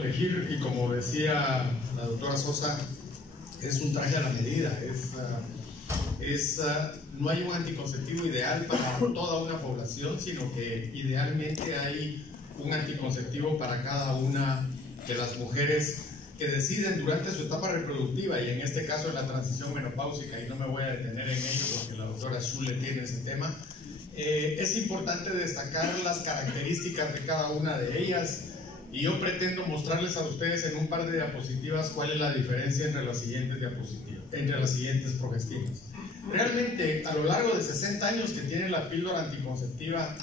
elegir, y como decía la doctora Sosa, es un traje a la medida. No hay un anticonceptivo ideal para toda una población, sino que idealmente hay un anticonceptivo para cada una de las mujeres que deciden durante su etapa reproductiva, y en este caso en la transición menopáusica, y no me voy a detener en ello porque la doctora Schule tiene ese tema. Es importante destacar las características de cada una de ellas, y yo pretendo mostrarles a ustedes en un par de diapositivas cuál es la diferencia entre las siguientes diapositivas, entre las siguientes progestinas. Realmente, a lo largo de 60 años que tiene la píldora anticonceptiva,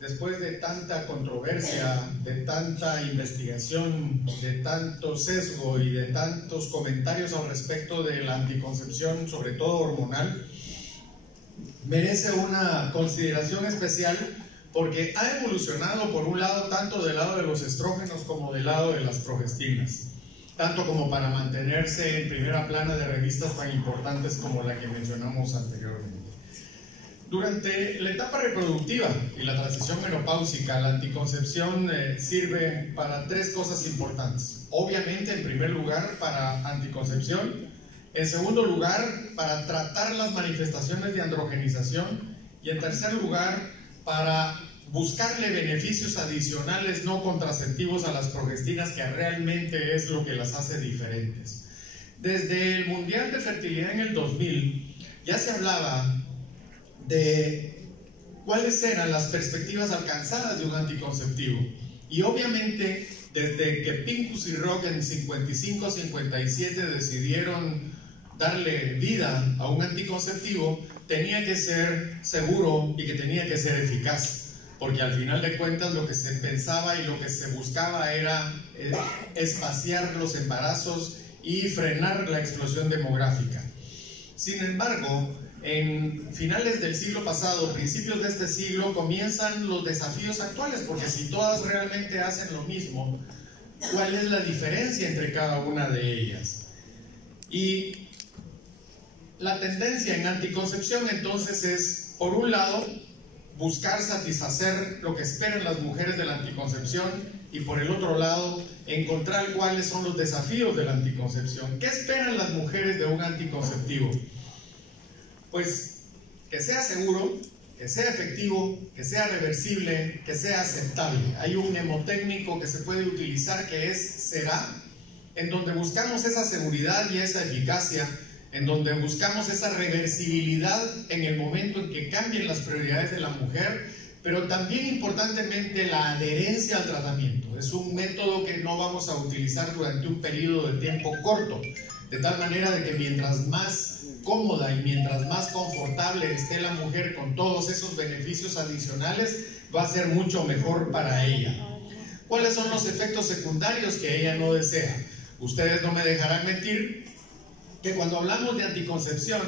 después de tanta controversia, de tanta investigación, de tanto sesgo y de tantos comentarios al respecto de la anticoncepción, sobre todo hormonal, merece una consideración especial porque ha evolucionado, por un lado, tanto del lado de los estrógenos como del lado de las progestinas, tanto como para mantenerse en primera plana de revistas tan importantes como la que mencionamos anteriormente. Durante la etapa reproductiva y la transición menopáusica, la anticoncepción sirve para tres cosas importantes. Obviamente, en primer lugar, para anticoncepción. En segundo lugar, para tratar las manifestaciones de androgenización. Y en tercer lugar, para buscarle beneficios adicionales no contraceptivos a las progestinas, que realmente es lo que las hace diferentes. Desde el Mundial de Fertilidad en el 2000, ya se hablaba de cuáles eran las perspectivas alcanzadas de un anticonceptivo. Y obviamente, desde que Pincus y Rock en 55-57 decidieron darle vida a un anticonceptivo, tenía que ser seguro y que tenía que ser eficaz, porque al final de cuentas lo que se pensaba y lo que se buscaba era espaciar los embarazos y frenar la explosión demográfica. Sin embargo, en finales del siglo pasado, principios de este siglo, comienzan los desafíos actuales, porque si todas realmente hacen lo mismo, ¿cuál es la diferencia entre cada una de ellas? Y la tendencia en anticoncepción entonces es, por un lado, buscar satisfacer lo que esperan las mujeres de la anticoncepción, y por el otro lado, encontrar cuáles son los desafíos de la anticoncepción. ¿Qué esperan las mujeres de un anticonceptivo? Pues que sea seguro, que sea efectivo, que sea reversible, que sea aceptable. Hay un mnemotécnico que se puede utilizar que es SERA, en donde buscamos esa seguridad y esa eficacia, en donde buscamos esa reversibilidad en el momento en que cambien las prioridades de la mujer, pero también importantemente la adherencia al tratamiento. Es un método que no vamos a utilizar durante un periodo de tiempo corto, de tal manera de que mientras más cómoda y mientras más confortable esté la mujer con todos esos beneficios adicionales, va a ser mucho mejor para ella. ¿Cuáles son los efectos secundarios que ella no desea? Ustedes no me dejarán mentir que cuando hablamos de anticoncepción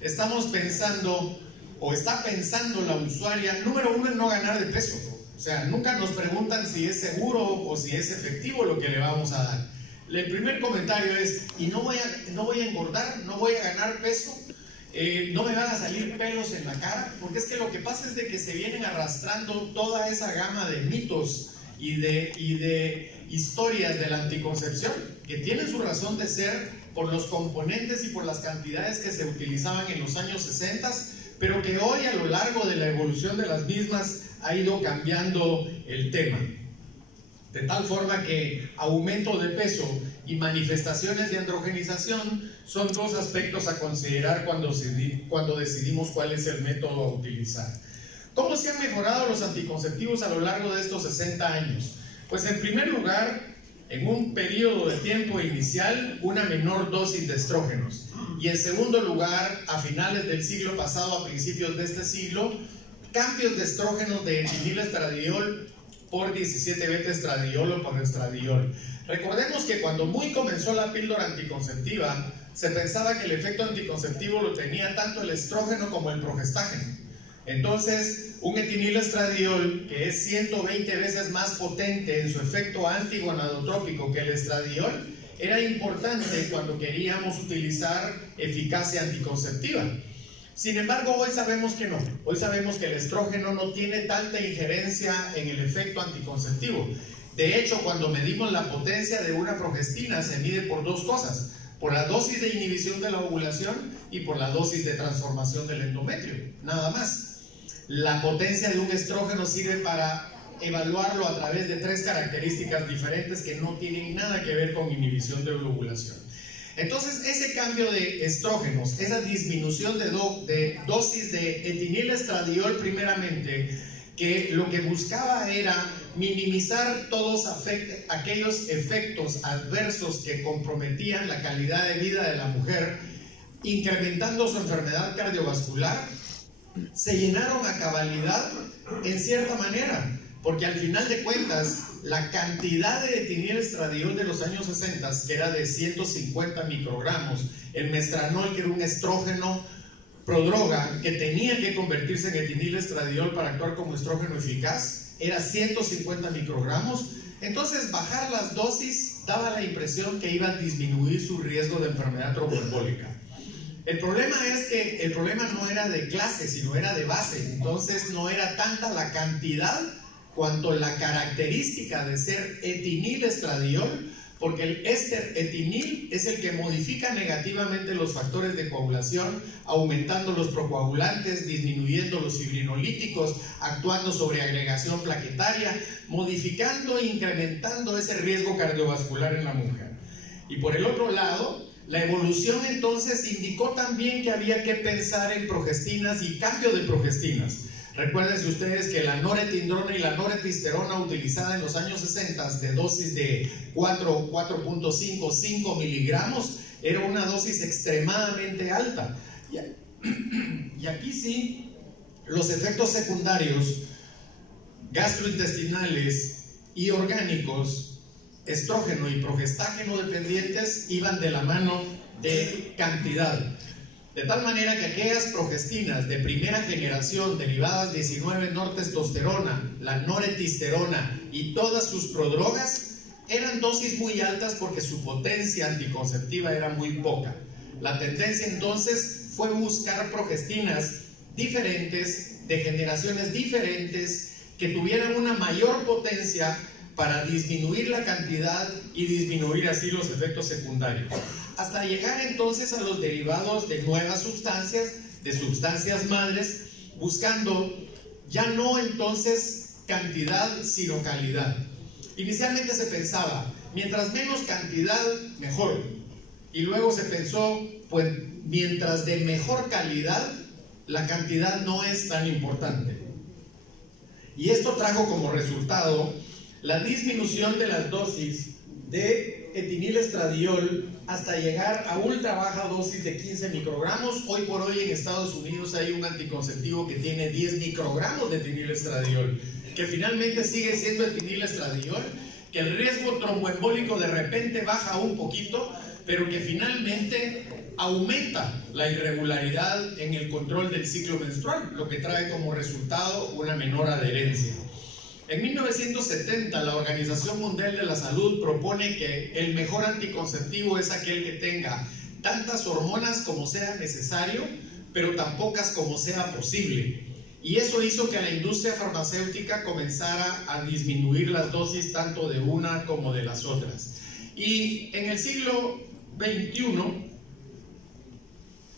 estamos pensando, o está pensando la usuaria, número uno, en no ganar de peso. O sea, nunca nos preguntan si es seguro o si es efectivo lo que le vamos a dar. El primer comentario es, y no voy a engordar, no voy a ganar peso, no me van a salir pelos en la cara, porque es que lo que pasa es de que se vienen arrastrando toda esa gama de mitos y de historias de la anticoncepción, que tienen su razón de ser por los componentes y por las cantidades que se utilizaban en los años 60, pero que hoy, a lo largo de la evolución de las mismas, ha ido cambiando el tema. De tal forma que aumento de peso y manifestaciones de androgenización son dos aspectos a considerar cuando decidimos cuál es el método a utilizar. ¿Cómo se han mejorado los anticonceptivos a lo largo de estos 60 años? Pues en primer lugar, en un periodo de tiempo inicial, una menor dosis de estrógenos. Y en segundo lugar, a finales del siglo pasado, a principios de este siglo, cambios de estrógenos de etinilestradiol por 17-beta-estradiol o por estradiol. Recordemos que cuando muy comenzó la píldora anticonceptiva, se pensaba que el efecto anticonceptivo lo tenía tanto el estrógeno como el progestágeno. Entonces, un etinilestradiol, que es 120 veces más potente en su efecto antigonadotrópico que el estradiol, era importante cuando queríamos utilizar eficacia anticonceptiva. Sin embargo, hoy sabemos que no. Hoy sabemos que el estrógeno no tiene tanta injerencia en el efecto anticonceptivo. De hecho, cuando medimos la potencia de una progestina, se mide por dos cosas: por la dosis de inhibición de la ovulación y por la dosis de transformación del endometrio, nada más. La potencia de un estrógeno sirve para evaluarlo a través de tres características diferentes que no tienen nada que ver con inhibición de la ovulación. Entonces, ese cambio de estrógenos, esa disminución de dosis de etinilestradiol primeramente, que lo que buscaba era minimizar todos aquellos efectos adversos que comprometían la calidad de vida de la mujer, incrementando su enfermedad cardiovascular, se llenaron a cabalidad en cierta manera, porque al final de cuentas la cantidad de etinilestradiol de los años 60, que era de 150 microgramos, el mestranol, que era un estrógeno prodroga que tenía que convertirse en etinilestradiol para actuar como estrógeno eficaz, era 150 microgramos. Entonces bajar las dosis daba la impresión que iba a disminuir su riesgo de enfermedad tromboembólica. El problema es que el problema no era de clase, sino era de base. Entonces no era tanta la cantidad cuanto la característica de ser etinilestradiol, porque el éster etinil es el que modifica negativamente los factores de coagulación, aumentando los procoagulantes, disminuyendo los fibrinolíticos, actuando sobre agregación plaquetaria, modificando e incrementando ese riesgo cardiovascular en la mujer. Y por el otro lado, la evolución entonces indicó también que había que pensar en progestinas y cambio de progestinas. Recuérdense ustedes que la noretindrona y la noretestosterona utilizada en los años 60 de dosis de 4.5, 5 miligramos era una dosis extremadamente alta. Y aquí sí, los efectos secundarios gastrointestinales y orgánicos, estrógeno y progestágeno dependientes, iban de la mano de cantidad. De tal manera que aquellas progestinas de primera generación derivadas 19-nortestosterona, la noretestosterona y todas sus prodrogas eran dosis muy altas porque su potencia anticonceptiva era muy poca. La tendencia entonces fue buscar progestinas diferentes, de generaciones diferentes, que tuvieran una mayor potencia para disminuir la cantidad y disminuir así los efectos secundarios, hasta llegar entonces a los derivados de nuevas sustancias, de sustancias madres, buscando ya no entonces cantidad sino calidad. Inicialmente se pensaba, mientras menos cantidad, mejor. Y luego se pensó, pues mientras de mejor calidad, la cantidad no es tan importante. Y esto trajo como resultado la disminución de las dosis de etinilestradiol hasta llegar a ultra baja dosis de 15 microgramos. Hoy por hoy en Estados Unidos hay un anticonceptivo que tiene 10 microgramos de etinilestradiol, que finalmente sigue siendo etinilestradiol, que el riesgo tromboembólico de repente baja un poquito, pero que finalmente aumenta la irregularidad en el control del ciclo menstrual, lo que trae como resultado una menor adherencia. En 1970, la Organización Mundial de la Salud propone que el mejor anticonceptivo es aquel que tenga tantas hormonas como sea necesario, pero tan pocas como sea posible. Y eso hizo que la industria farmacéutica comenzara a disminuir las dosis tanto de una como de las otras. Y en el siglo XXI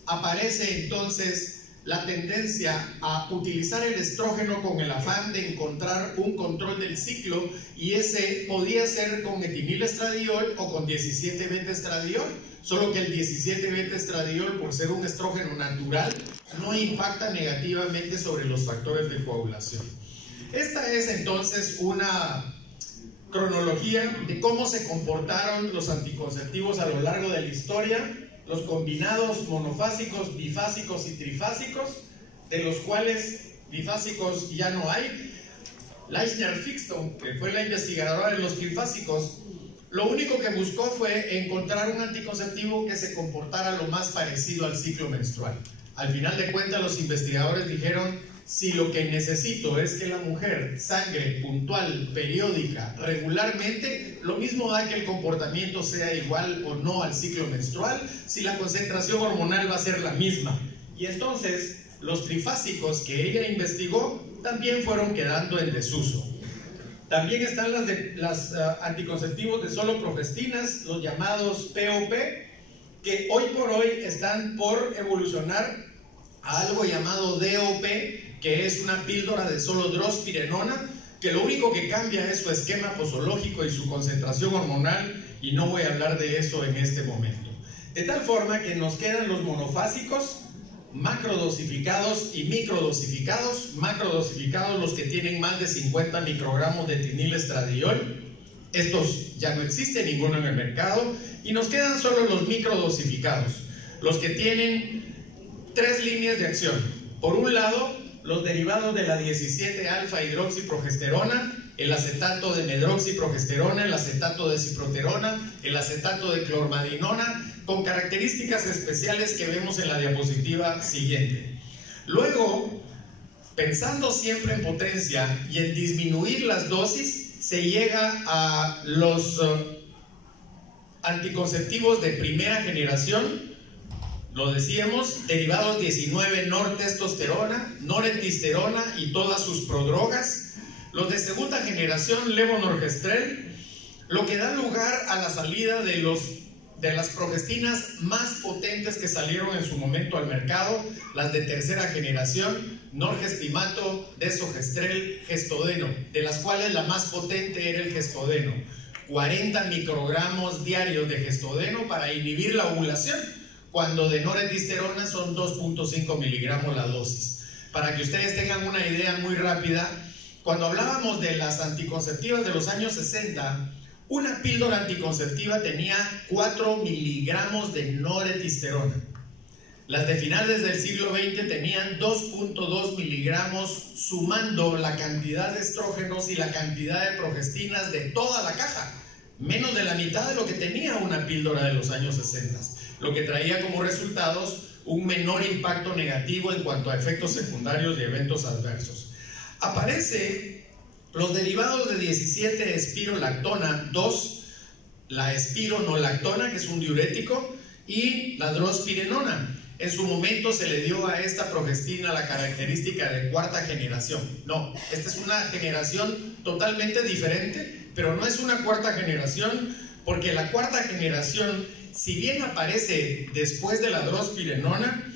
aparece entonces la tendencia a utilizar el estrógeno con el afán de encontrar un control del ciclo, y ese podía ser con etinilestradiol o con 17-beta-estradiol, solo que el 17-beta-estradiol, por ser un estrógeno natural, no impacta negativamente sobre los factores de coagulación. Esta es entonces una cronología de cómo se comportaron los anticonceptivos a lo largo de la historia, los combinados monofásicos, bifásicos y trifásicos, de los cuales bifásicos ya no hay. Leishner-Fixton, que fue la investigadora de los trifásicos, lo único que buscó fue encontrar un anticonceptivo que se comportara lo más parecido al ciclo menstrual. Al final de cuentas, los investigadores dijeron, si lo que necesito es que la mujer sangre puntual, periódica, regularmente, lo mismo da que el comportamiento sea igual o no al ciclo menstrual, si la concentración hormonal va a ser la misma. Y entonces, los trifásicos que ella investigó también fueron quedando en desuso. También están las anticonceptivos de solo progestinas, los llamados POP, que hoy por hoy están por evolucionar a algo llamado DOP, que es una píldora de solo drospirenona, que lo único que cambia es su esquema posológico y su concentración hormonal, y no voy a hablar de eso en este momento. De tal forma que nos quedan los monofásicos, macrodosificados y microdosificados. Macrodosificados, los que tienen más de 50 microgramos de etinilestradiol. Estos ya no existe ninguno en el mercado, y nos quedan solo los microdosificados, los que tienen 3 líneas de acción. Por un lado, los derivados de la 17-alfa hidroxiprogesterona, el acetato de medroxiprogesterona, el acetato de ciproterona, el acetato de clormadinona, con características especiales que vemos en la diapositiva siguiente. Luego, pensando siempre en potencia y en disminuir las dosis, se llega a los anticonceptivos de primera generación. Lo decíamos, derivados 19 nortestosterona, norendisterona y todas sus prodrogas. Los de segunda generación, levonorgestrel, lo que da lugar a la salida de las progestinas más potentes que salieron en su momento al mercado, las de tercera generación, norgestimato, desogestrel, gestodeno, de las cuales la más potente era el gestodeno. 40 microgramos diarios de gestodeno para inhibir la ovulación, cuando de norendisterona son 2.5 miligramos la dosis. Para que ustedes tengan una idea muy rápida, cuando hablábamos de las anticonceptivas de los años 60, una píldora anticonceptiva tenía 4 miligramos de norendisterona. Las de finales del siglo XX tenían 2.2 miligramos, sumando la cantidad de estrógenos y la cantidad de progestinas de toda la caja. Menos de la mitad de lo que tenía una píldora de los años 60, lo que traía como resultados un menor impacto negativo en cuanto a efectos secundarios y eventos adversos. Aparece los derivados de 17-espirolactona 2, la espironolactona, que es un diurético, y la drospirenona. En su momento se le dio a esta progestina la característica de cuarta generación. No, esta es una generación totalmente diferente, pero no es una cuarta generación, porque la cuarta generación, si bien aparece después de la drospirenona,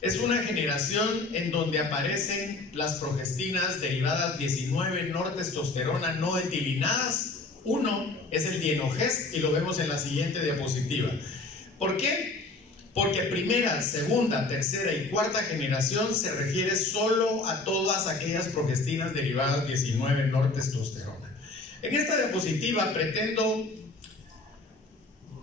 es una generación en donde aparecen las progestinas derivadas 19 nortestosterona no etilinadas. Uno es el dienogest y lo vemos en la siguiente diapositiva. ¿Por qué? Porque primera, segunda, tercera y cuarta generación se refiere solo a todas aquellas progestinas derivadas 19 nortestosterona. En esta diapositiva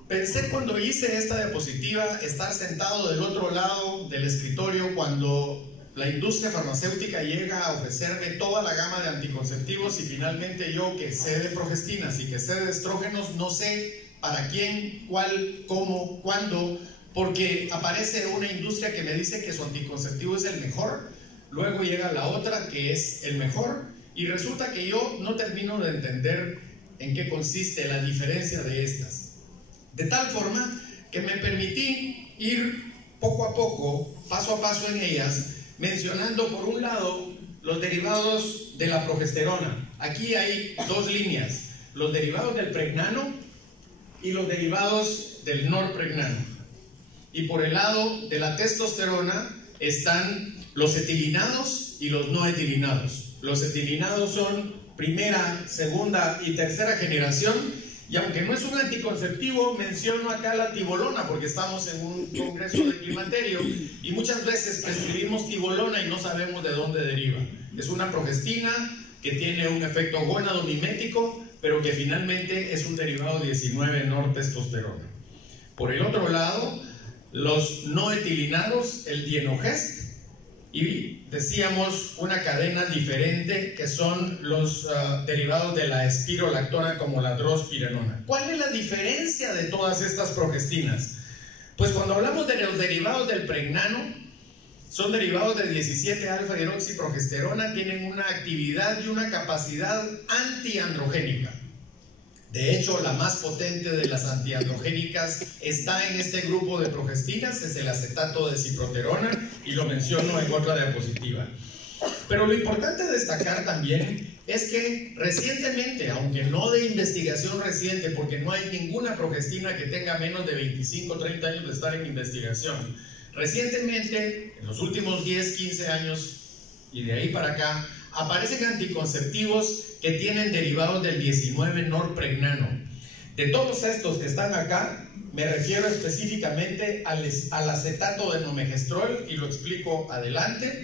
pensé cuando hice esta diapositiva estar sentado del otro lado del escritorio cuando la industria farmacéutica llega a ofrecerme toda la gama de anticonceptivos, y finalmente yo, que sé de progestinas y que sé de estrógenos, no sé para quién, cuál, cómo, cuándo, porque aparece una industria que me dice que su anticonceptivo es el mejor, luego llega la otra que es el mejor, y resulta que yo no termino de entender en qué consiste la diferencia de estas. De tal forma que me permití ir poco a poco, paso a paso en ellas, mencionando por un lado los derivados de la progesterona. Aquí hay 2 líneas, los derivados del pregnano y los derivados del norpregnano. Y por el lado de la testosterona están los etilinados y los no etilinados. Los etilinados son primera, segunda y tercera generación, y aunque no es un anticonceptivo, menciono acá la tibolona porque estamos en un congreso de climaterio y muchas veces prescribimos tibolona y no sabemos de dónde deriva. Es una progestina que tiene un efecto gonadomimético, pero que finalmente es un derivado 19 nortestosterona. Por el otro lado, los no etilinados, el dienogest, y decíamos una cadena diferente que son los derivados de la espirolactona como la drospirenona. ¿Cuál es la diferencia de todas estas progestinas? Pues cuando hablamos de los derivados del pregnano, son derivados de 17-alfa hidroxiprogesterona, tienen una actividad y una capacidad antiandrogénica. De hecho, la más potente de las antiandrogénicas está en este grupo de progestinas, es el acetato de ciproterona, y lo menciono en otra diapositiva. Pero lo importante de destacar también es que recientemente, aunque no de investigación reciente, porque no hay ninguna progestina que tenga menos de 25 o 30 años de estar en investigación, recientemente, en los últimos 10, 15 años y de ahí para acá, aparecen anticonceptivos que tienen derivados del 19-norpregnano. De todos estos que están acá, me refiero específicamente al acetato de nomegestrol, y lo explico adelante,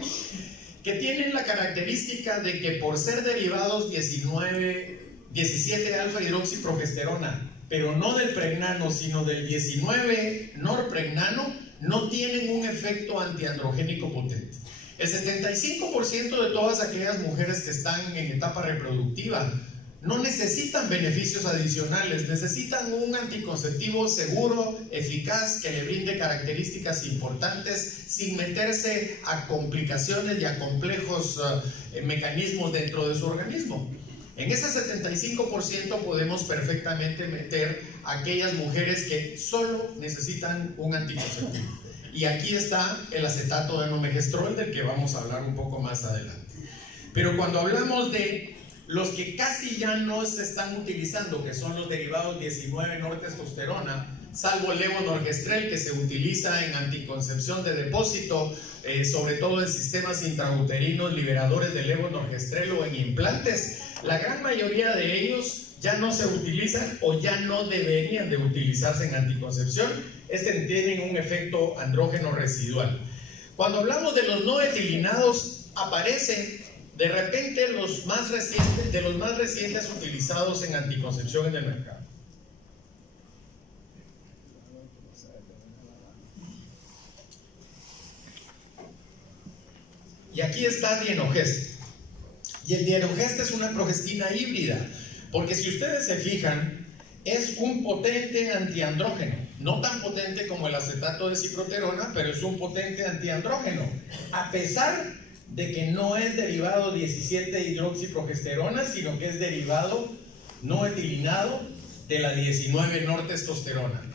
que tienen la característica de que por ser derivados 17 alfa hidroxiprogesterona, pero no del pregnano, sino del 19-norpregnano, no tienen un efecto antiandrogénico potente. El 75% de todas aquellas mujeres que están en etapa reproductiva no necesitan beneficios adicionales, necesitan un anticonceptivo seguro, eficaz, que le brinde características importantes sin meterse a complicaciones y a complejos mecanismos dentro de su organismo. En ese 75% podemos perfectamente meter a aquellas mujeres que solo necesitan un anticonceptivo. Y aquí está el acetato de nomegestrol, del que vamos a hablar un poco más adelante. Pero cuando hablamos de los que casi ya no se están utilizando, que son los derivados 19-nortestosterona, salvo el levonorgestrel, que se utiliza en anticoncepción de depósito, sobre todo en sistemas intrauterinos liberadores de levonorgestrel o en implantes, la gran mayoría de ellos ya no se utilizan o ya no deberían de utilizarse en anticoncepción. Tienen un efecto andrógeno residual. Cuando hablamos de los no etilinados, aparecen de repente de los más recientes utilizados en anticoncepción en el mercado. Y aquí está Dienogest. Y el Dienogest es una progestina híbrida, porque si ustedes se fijan, es un potente antiandrógeno, no tan potente como el acetato de ciproterona, pero es un potente antiandrógeno, a pesar de que no es derivado 17-hidroxiprogesterona, sino que es derivado no etilinado de la 19-nortestosterona.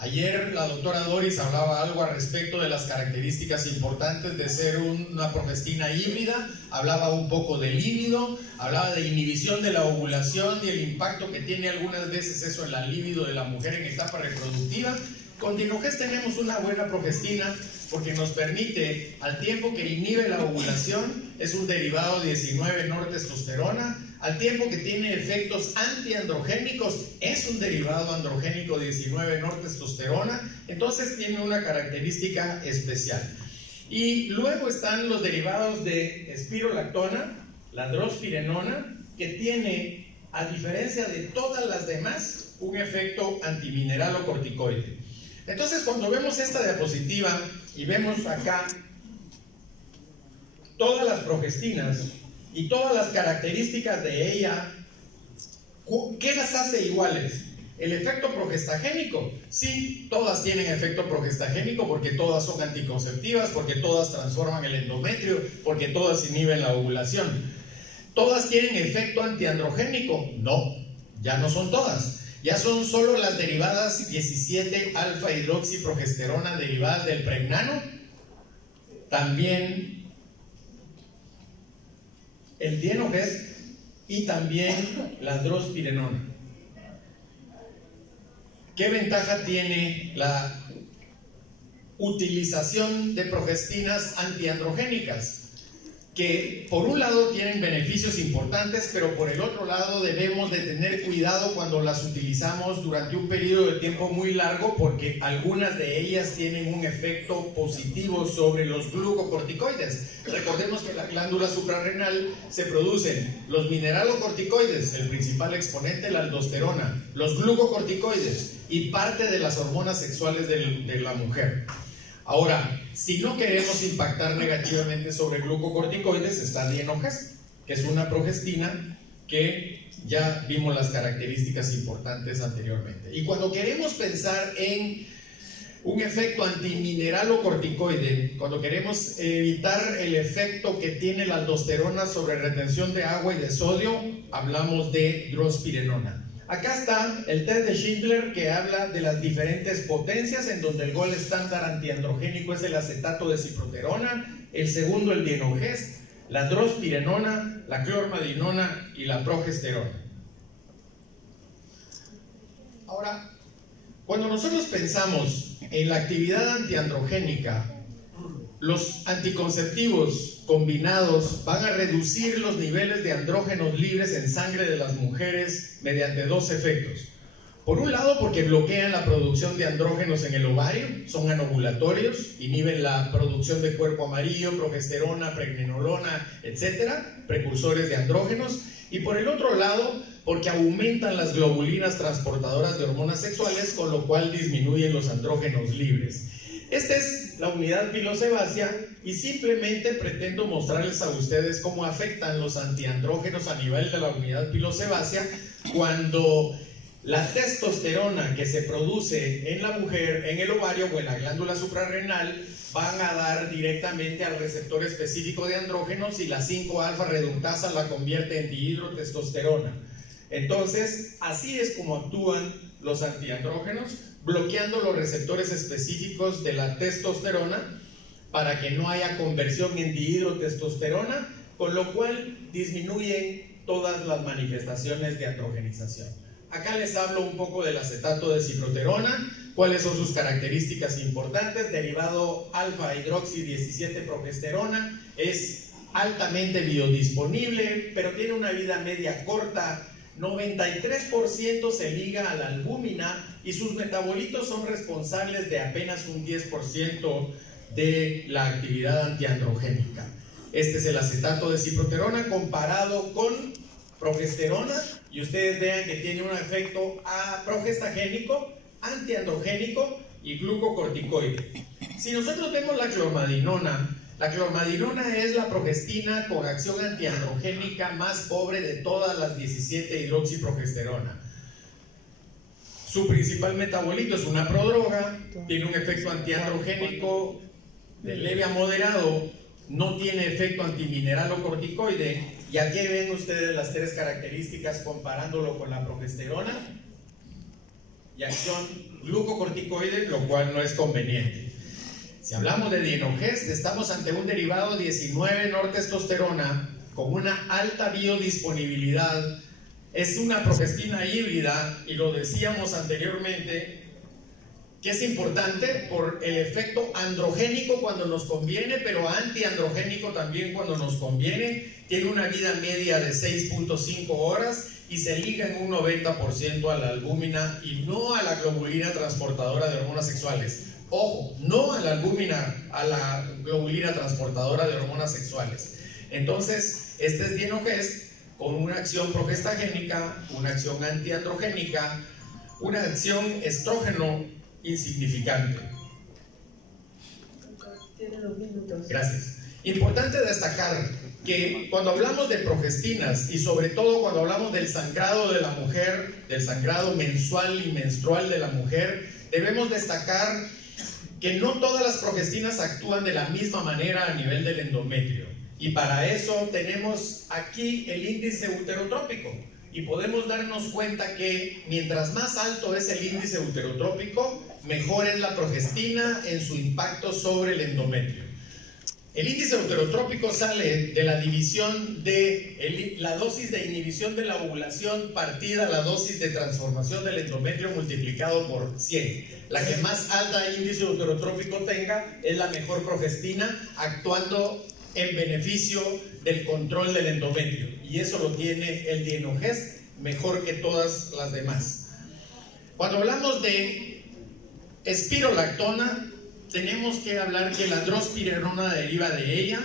Ayer la doctora Doris hablaba algo al respecto de las características importantes de ser una progestina híbrida, hablaba un poco de líbido, hablaba de inhibición de la ovulación y el impacto que tiene algunas veces eso en la libido de la mujer en etapa reproductiva. Con Dienogest tenemos una buena progestina porque nos permite, al tiempo que inhibe la ovulación, es un derivado 19-nortestosterona, al tiempo que tiene efectos antiandrogénicos, es un derivado androgénico 19-nortestosterona, entonces tiene una característica especial. Y luego están los derivados de espirolactona, la drospirenona, que tiene, a diferencia de todas las demás, un efecto antimineral o corticoide. Entonces, cuando vemos esta diapositiva y vemos acá todas las progestinas y todas las características de ella, ¿qué las hace iguales? ¿El efecto progestagénico? Sí, todas tienen efecto progestagénico porque todas son anticonceptivas, porque todas transforman el endometrio, porque todas inhiben la ovulación. ¿Todas tienen efecto antiandrogénico? No, ya no son todas. Ya son solo las derivadas 17 alfa hidroxiprogesterona derivadas del pregnano, también el Dienogest y también la drospirenona. ¿Qué ventaja tiene la utilización de progestinas antiandrogénicas? Que por un lado tienen beneficios importantes, pero por el otro lado debemos de tener cuidado cuando las utilizamos durante un periodo de tiempo muy largo, porque algunas de ellas tienen un efecto positivo sobre los glucocorticoides. Recordemos que en la glándula suprarrenal se producen los mineralocorticoides, el principal exponente, la aldosterona, los glucocorticoides y parte de las hormonas sexuales de la mujer. Ahora, si no queremos impactar negativamente sobre glucocorticoides, está Dienogest, que es una progestina que ya vimos las características importantes anteriormente. Y cuando queremos pensar en un efecto antimineralocorticoide, cuando queremos evitar el efecto que tiene la aldosterona sobre retención de agua y de sodio, hablamos de drospirenona. Acá está el test de Schindler, que habla de las diferentes potencias, en donde el gold estándar antiandrogénico es el acetato de ciproterona, el segundo el Dienogest, la drospirenona, la clormadinona y la progesterona. Ahora, cuando nosotros pensamos en la actividad antiandrogénica, los anticonceptivos combinados van a reducir los niveles de andrógenos libres en sangre de las mujeres mediante dos efectos. Por un lado, porque bloquean la producción de andrógenos en el ovario, son anovulatorios, inhiben la producción de cuerpo amarillo, progesterona, pregnenolona, etcétera, precursores de andrógenos. Y por el otro lado, porque aumentan las globulinas transportadoras de hormonas sexuales, con lo cual disminuyen los andrógenos libres. Esta es la unidad pilosebácea y simplemente pretendo mostrarles a ustedes cómo afectan los antiandrógenos a nivel de la unidad pilosebácea cuando la testosterona que se produce en la mujer, en el ovario o en la glándula suprarrenal, van a dar directamente al receptor específico de andrógenos y la 5-alfa reductasa la convierte en dihidrotestosterona. Entonces, así es como actúan los antiandrógenos, bloqueando los receptores específicos de la testosterona para que no haya conversión en dihidrotestosterona, con lo cual disminuyen todas las manifestaciones de androgenización. Acá les hablo un poco del acetato de ciproterona, cuáles son sus características importantes. Derivado alfa hidroxi 17 progesterona, es altamente biodisponible, pero tiene una vida media corta. 93% se liga a la albúmina y sus metabolitos son responsables de apenas un 10% de la actividad antiandrogénica. Este es el acetato de ciproterona comparado con progesterona, y ustedes vean que tiene un efecto progestagénico, antiandrogénico y glucocorticoide. Si nosotros vemos la clormadinona es la progestina con acción antiandrogénica más pobre de todas las 17 hidroxiprogesterona. Su principal metabolito es una prodroga, tiene un efecto antiandrogénico de leve a moderado, no tiene efecto antimineral o corticoide. Y aquí ven ustedes las tres características comparándolo con la progesterona y acción glucocorticoide, lo cual no es conveniente. Si hablamos de dienogest, estamos ante un derivado 19-nortestosterona con una alta biodisponibilidad. Es una progestina híbrida y lo decíamos anteriormente, que es importante por el efecto androgénico cuando nos conviene, pero antiandrogénico también cuando nos conviene. Tiene una vida media de 6.5 horas y se liga en un 90% a la albúmina y no a la globulina transportadora de hormonas sexuales. Ojo, no a la albúmina, a la globulina transportadora de hormonas sexuales. Entonces, este es dienogest con una acción progestagénica, una acción antiandrogénica, una acción estrógeno insignificante. Tiene 2 minutos. Gracias. Importante destacar que cuando hablamos de progestinas y sobre todo cuando hablamos del sangrado de la mujer, del sangrado mensual y menstrual de la mujer, debemos destacar que no todas las progestinas actúan de la misma manera a nivel del endometrio. Y para eso tenemos aquí el índice uterotrópico. Y podemos darnos cuenta que mientras más alto es el índice uterotrópico, mejor es la progestina en su impacto sobre el endometrio. El índice uterotrópico sale de la división de la dosis de inhibición de la ovulación partida la dosis de transformación del endometrio multiplicado por 100. La que más alta índice uterotrópico tenga es la mejor progestina, actuando en beneficio del control del endometrio. Y eso lo tiene el dienogest mejor que todas las demás. Cuando hablamos de espirolactona, tenemos que hablar que la drospirenona deriva de ella,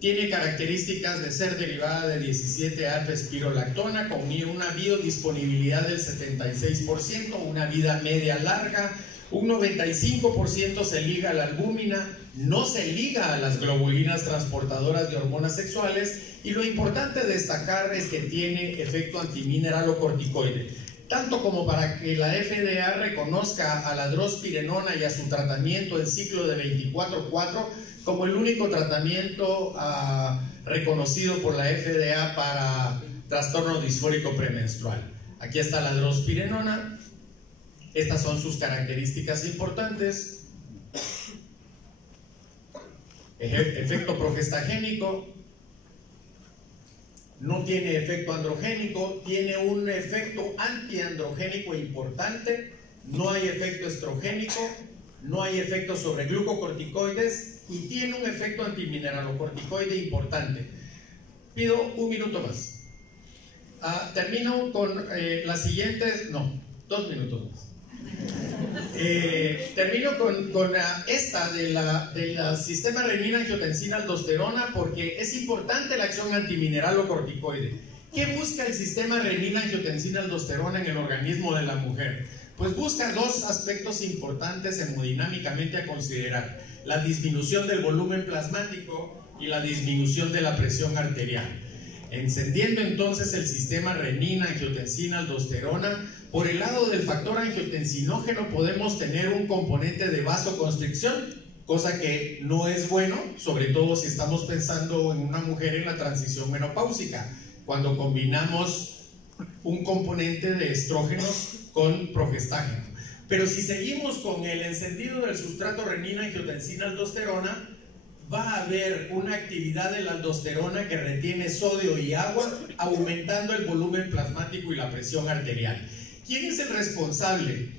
tiene características de ser derivada de 17-alfa-espirolactona con una biodisponibilidad del 76%, una vida media larga, un 95% se liga a la albúmina, no se liga a las globulinas transportadoras de hormonas sexuales, y lo importante destacar es que tiene efecto antimineralocorticoide. Tanto como para que la FDA reconozca a la drospirenona y a su tratamiento en ciclo de 24/4 como el único tratamiento reconocido por la FDA para trastorno disfórico premenstrual. Aquí está la drospirenona. Estas son sus características importantes. Efecto progestagénico, no tiene efecto androgénico, tiene un efecto antiandrogénico importante, no hay efecto estrogénico, no hay efecto sobre glucocorticoides y tiene un efecto antimineralocorticoide importante. Pido un minuto más. Termino con las siguientes, no, 2 minutos más. Termino con esta del sistema renina-angiotensina-aldosterona, porque es importante la acción antimineralocorticoide. ¿Qué busca el sistema renina-angiotensina-aldosterona en el organismo de la mujer? Pues busca dos aspectos importantes hemodinámicamente a considerar: la disminución del volumen plasmático y la disminución de la presión arterial. Encendiendo entonces el sistema renina-angiotensina-aldosterona, por el lado del factor angiotensinógeno podemos tener un componente de vasoconstricción, cosa que no es bueno, sobre todo si estamos pensando en una mujer en la transición menopáusica, cuando combinamos un componente de estrógenos con progestágeno. Pero si seguimos con el encendido del sustrato renina-angiotensina-aldosterona, va a haber una actividad de la aldosterona que retiene sodio y agua, aumentando el volumen plasmático y la presión arterial. ¿Quién es el responsable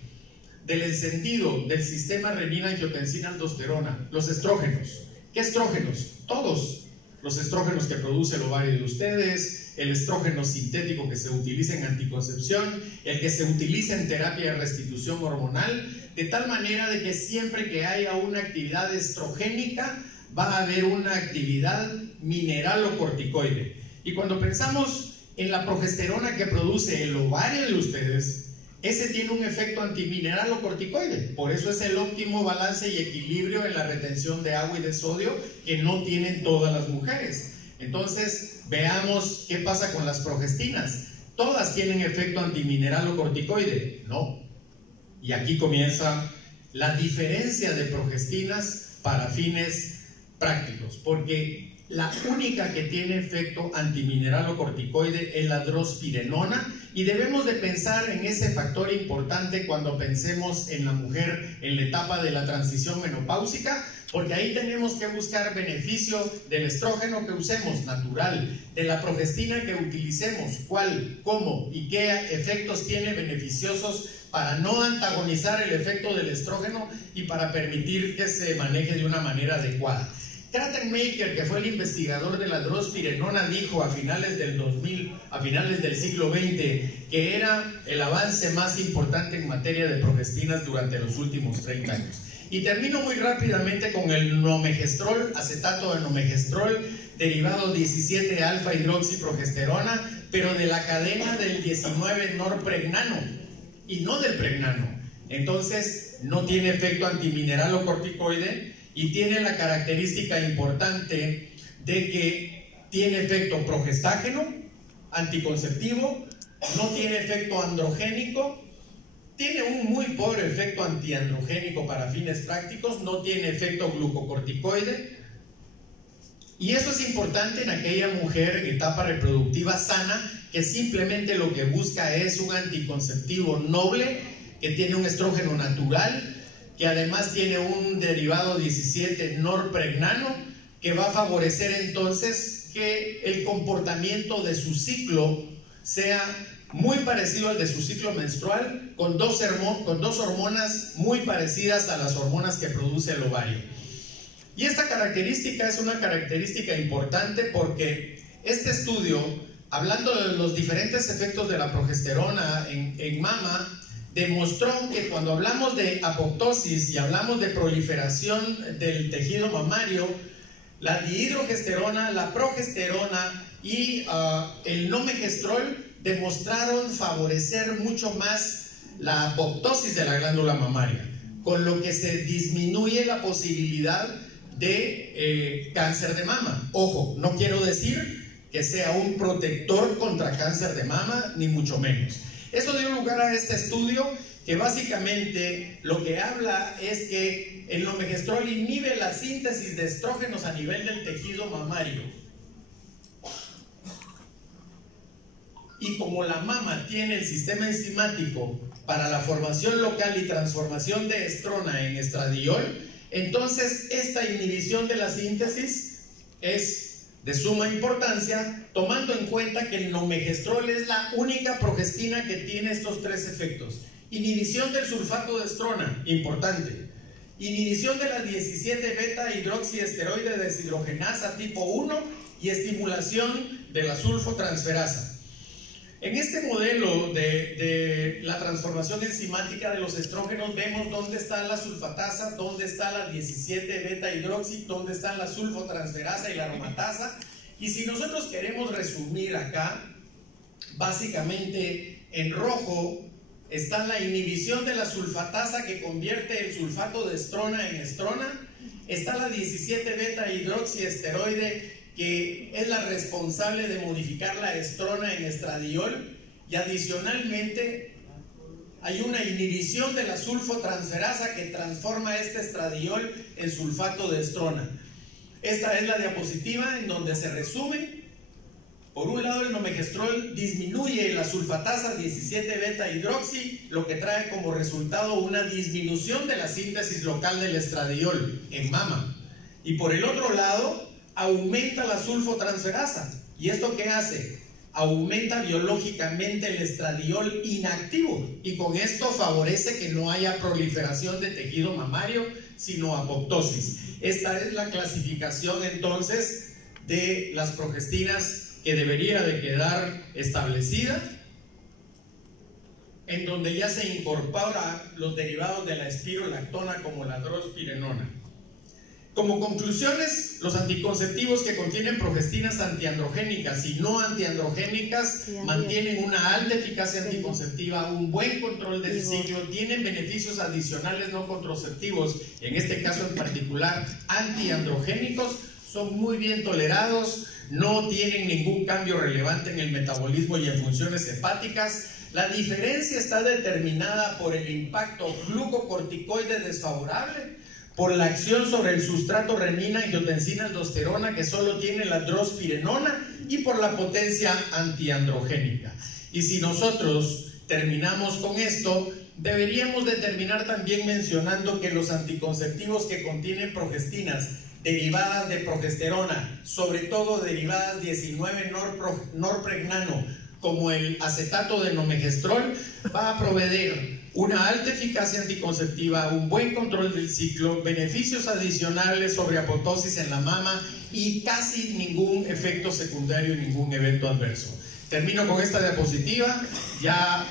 del encendido del sistema renina-angiotensina-aldosterona? Los estrógenos. ¿Qué estrógenos? Todos los estrógenos que produce el ovario de ustedes, el estrógeno sintético que se utiliza en anticoncepción, el que se utiliza en terapia de restitución hormonal, de tal manera de que siempre que haya una actividad estrogénica, va a haber una actividad mineralocorticoide. Y cuando pensamos en la progesterona que produce el ovario de ustedes, ese tiene un efecto antimineralocorticoide. Por eso es el óptimo balance y equilibrio en la retención de agua y de sodio que no tienen todas las mujeres. Entonces, veamos qué pasa con las progestinas. ¿Todas tienen efecto antimineralocorticoide? No. Y aquí comienza la diferencia de progestinas para fines prácticos, porque la única que tiene efecto antimineralocorticoide es la drospirenona, y debemos de pensar en ese factor importante cuando pensemos en la mujer en la etapa de la transición menopáusica, porque ahí tenemos que buscar beneficio del estrógeno que usemos, natural, de la progestina que utilicemos, cuál, cómo y qué efectos tiene beneficiosos para no antagonizar el efecto del estrógeno y para permitir que se maneje de una manera adecuada. Kratenmaker, que fue el investigador de la drospirenona, dijo a finales del 2000, a finales del siglo XX, que era el avance más importante en materia de progestinas durante los últimos 30 años. Y termino muy rápidamente con el nomegestrol, acetato de nomegestrol, derivado 17-alfa-hidroxiprogesterona, pero de la cadena del 19-norpregnano y no del pregnano. Entonces, no tiene efecto antimineralocorticoide y tiene la característica importante de que tiene efecto progestágeno, anticonceptivo, no tiene efecto androgénico, tiene un muy pobre efecto antiandrogénico para fines prácticos, no tiene efecto glucocorticoide, y eso es importante en aquella mujer en etapa reproductiva sana que simplemente lo que busca es un anticonceptivo noble, que tiene un estrógeno natural, que además tiene un derivado 17-norpregnano, que va a favorecer entonces que el comportamiento de su ciclo sea muy parecido al de su ciclo menstrual, con dos hormonas muy parecidas a las hormonas que produce el ovario. Y esta característica es una característica importante porque este estudio, hablando de los diferentes efectos de la progesterona en mama, demostró que cuando hablamos de apoptosis y hablamos de proliferación del tejido mamario, la dihidrogesterona, la progesterona y el nomegestrol demostraron favorecer mucho más la apoptosis de la glándula mamaria, con lo que se disminuye la posibilidad de cáncer de mama. Ojo, no quiero decir que sea un protector contra cáncer de mama, ni mucho menos. Eso dio lugar a este estudio que básicamente lo que habla es que el nomegestrol inhibe la síntesis de estrógenos a nivel del tejido mamario. Y como la mama tiene el sistema enzimático para la formación local y transformación de estrona en estradiol, entonces esta inhibición de la síntesis es de suma importancia, tomando en cuenta que el nomegestrol es la única progestina que tiene estos tres efectos. Inhibición del sulfato de estrona, importante. Inhibición de la 17 beta hidroxiesteroide deshidrogenasa tipo 1 y estimulación de la sulfotransferasa. En este modelo de la transformación enzimática de los estrógenos vemos dónde está la sulfatasa, dónde está la 17 beta hidroxi, dónde está la sulfotransferasa y la aromatasa. Y si nosotros queremos resumir acá, básicamente en rojo está la inhibición de la sulfatasa que convierte el sulfato de estrona en estrona. Está la 17 beta hidroxiesteroide que es la responsable de modificar la estrona en estradiol, y adicionalmente hay una inhibición de la sulfotransferasa que transforma este estradiol en sulfato de estrona. Esta es la diapositiva en donde se resume. Por un lado, el nomegestrol disminuye la sulfatasa 17 beta hidroxi, lo que trae como resultado una disminución de la síntesis local del estradiol en mama. Y por el otro lado, aumenta la sulfotransferasa. ¿Y esto qué hace? Aumenta biológicamente el estradiol inactivo, y con esto favorece que no haya proliferación de tejido mamario, sino apoptosis. Esta es la clasificación entonces de las progestinas que debería de quedar establecida, en donde ya se incorpora los derivados de la espirolactona como la drospirenona. Como conclusiones, los anticonceptivos que contienen progestinas antiandrogénicas y no antiandrogénicas mantienen una alta eficacia anticonceptiva, un buen control del ciclo, tienen beneficios adicionales no contraceptivos, en este caso en particular antiandrogénicos, son muy bien tolerados, no tienen ningún cambio relevante en el metabolismo y en funciones hepáticas. La diferencia está determinada por el impacto glucocorticoide desfavorable, por la acción sobre el sustrato renina, angiotensina, aldosterona que solo tiene la drospirenona, y por la potencia antiandrogénica. Y si nosotros terminamos con esto, deberíamos de terminar también mencionando que los anticonceptivos que contienen progestinas derivadas de progesterona, sobre todo derivadas 19-norpregnano, como el acetato de nomegestrol, va a proveer una alta eficacia anticonceptiva, un buen control del ciclo, beneficios adicionales sobre apoptosis en la mama y casi ningún efecto secundario y ningún evento adverso. Termino con esta diapositiva. Ya